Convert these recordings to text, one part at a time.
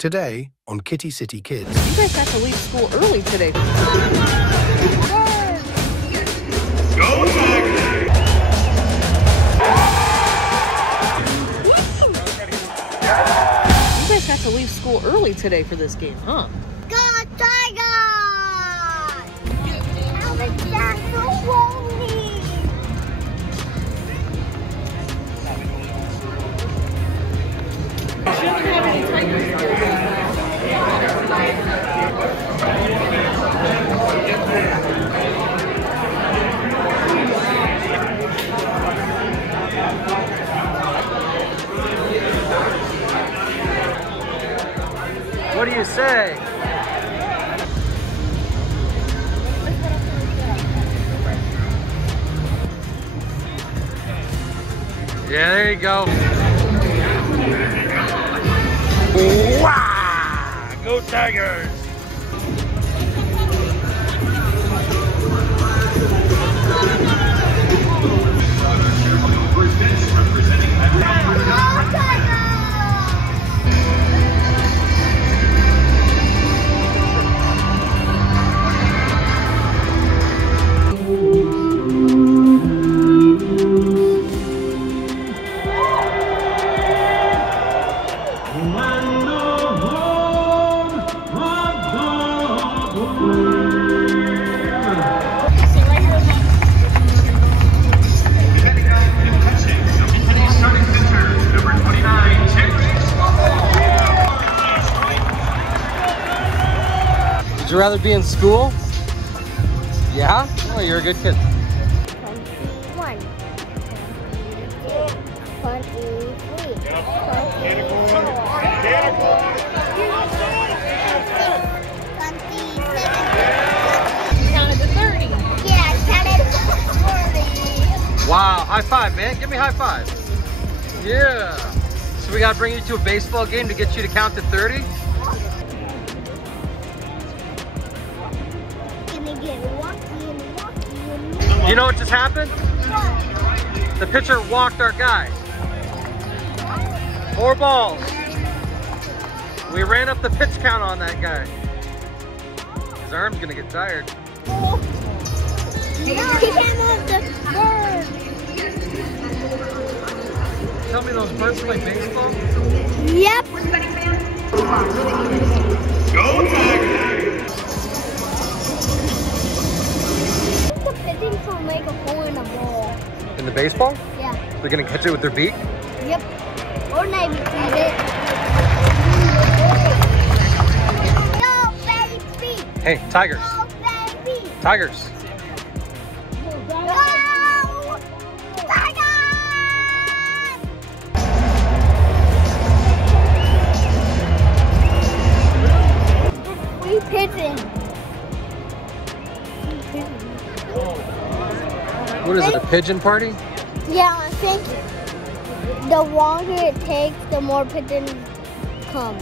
Today on Kitty City Kids. You guys have to leave school early today. Go Tigers! You guys have to leave school early today for this game, huh? Go Tigers! How is that so lonely? Shouldn't have any tigers. What do you say? Yeah, there you go. Wow! Go Tigers! Would you rather be in school? Yeah? Oh, you're a good kid. 21, 23, 30. Yeah, I counted 40. Wow, high five, man. Give me a high five. Yeah. So we gotta bring you to a baseball game to get you to count to 30? You know what just happened? The pitcher walked our guy. 4 balls. We ran up the pitch count on that guy. His arm's gonna get tired. He came off the bird. Tell me those birds play baseball? Yep. Go Tigers! The pigeons will make a hole in the ball. In the baseball? Yeah. They're gonna catch it with their beak? Yep. Or maybe eat it. Go baby! Hey, Tigers. Go baby! Tigers. Go! Tigers! We pigeons. What is it, a pigeon party? Yeah, I think the longer it takes, the more pigeons come.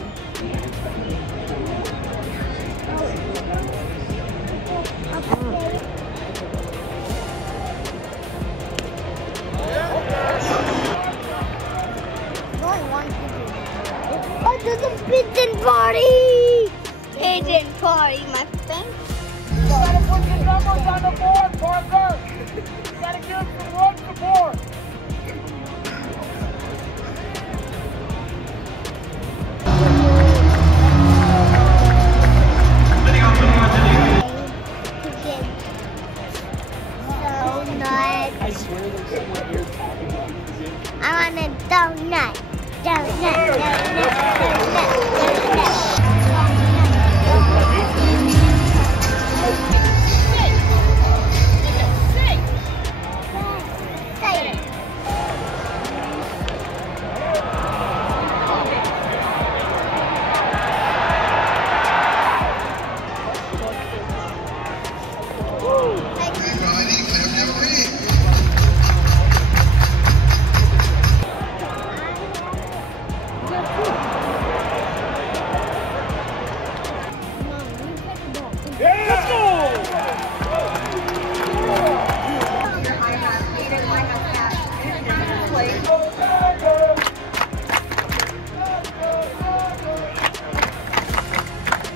Oh, there's a pigeon party! Pigeon party, my friend. You gotta put your numbers on the board, Parker! You gotta give some road support! I want a donut. Donut.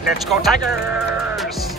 Let's go Tigers!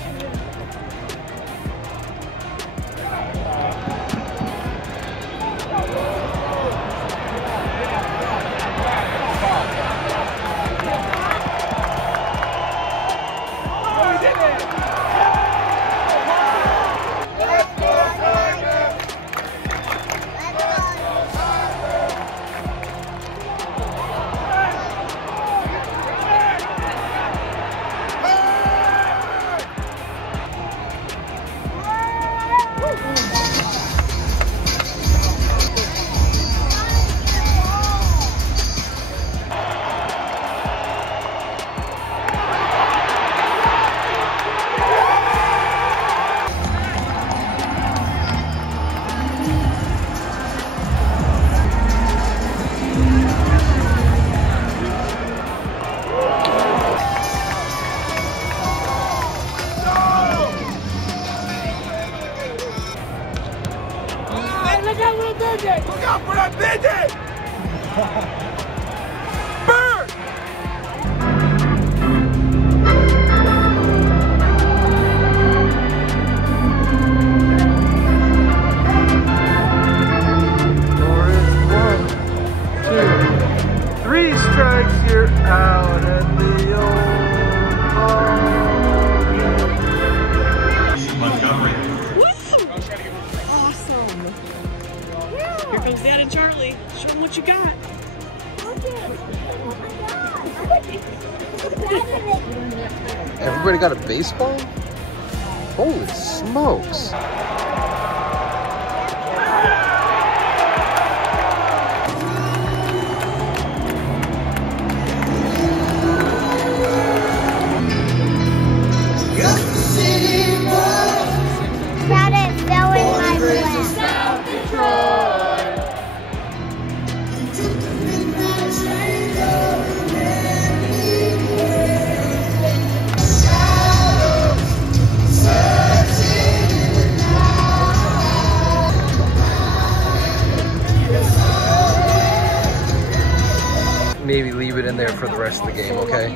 Look out for that pigeon! Bird! Doris, 1, 2, 3 strikes, you're out at the old ball. Awesome. Here comes Dad and Charlie. Show them what you got. Everybody got a baseball? Holy smokes. That is filling my breath. Maybe leave it in there for the rest of the game, okay?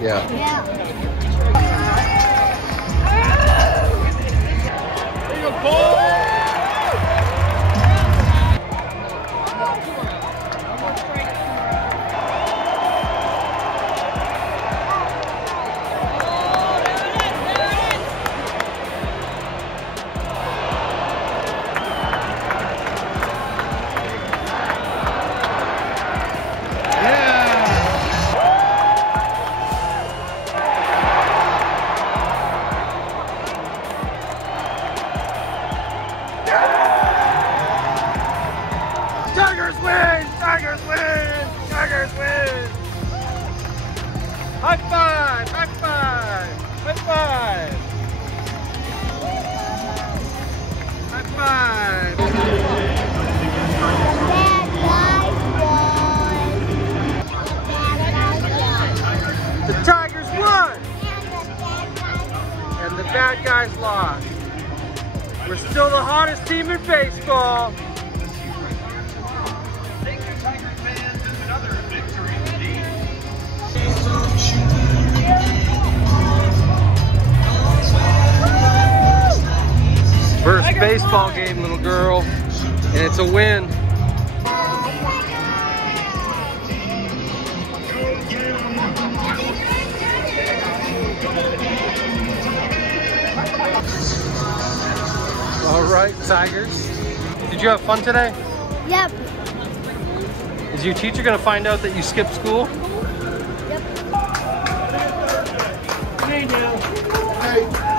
Yeah. Yeah. Tigers win! Tigers win! Tigers win! High five! High five! High five! High five! The Tigers won! And the bad guys lost. We're still the hottest team in baseball. First baseball game, little girl, and it's a win. All right, Tigers. Did you have fun today? Yep. Is your teacher gonna find out that you skipped school? Yep. Hey now. Hey.